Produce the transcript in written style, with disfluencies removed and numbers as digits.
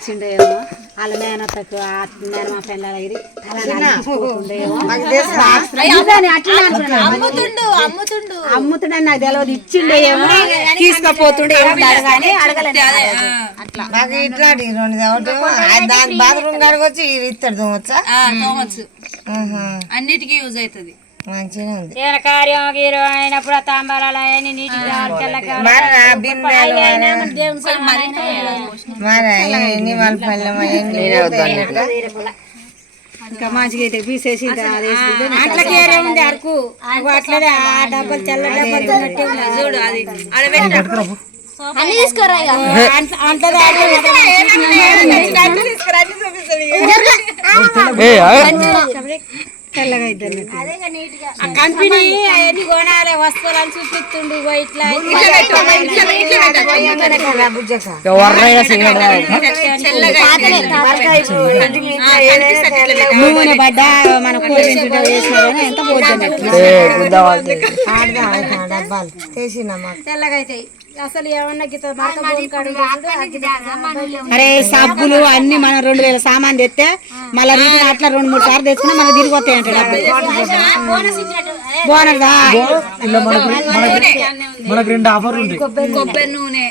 తెచ్చిండేమో వాళ్ళ మేనత్తకు మేనమా పిల్లలగిరి అమ్ముతుండని నాకు తెలియదు ఇచ్చిండేమో తీసుకపోతుండే నాకు ఇట్లాంటి దాని బాత్రూమ్ కాడికి వచ్చి ఇస్తాడు తోమొచ్చా అన్నిటికీ యూజ్ అవుతుంది మంచిగా ఉంది కార్యం గీరం అయినప్పుడు తాంబారాలు అవన్నీ నీటిగా ఇంకా మంచిగా అయితే పీసేసి ఉంది అరకు అట్లనే ఆ డబ్బలు చల్ల డబ్బలు చూడు అది అన్ని తీసుకోరా తెల్లగా కంపెనీ అవన్నీ కొనాలి వస్తువులని చూపిస్తుండు ఇట్లా నూనె పడ్డా మన ఎంత తెల్లగా అవుతాయి అసలు ఏమన్నా అరే సబ్బులు అన్ని మనం 2000 సామాన్ తెస్తే మళ్ళీ రీతిని అట్లా 2-3 సార్లు తెచ్చుకున్నా మనకు తిరిగి వస్తాయి అంటే బోనస్ మనకు 2 ఆఫర్లు ఉంటాయి. కొబ్బరి నూనె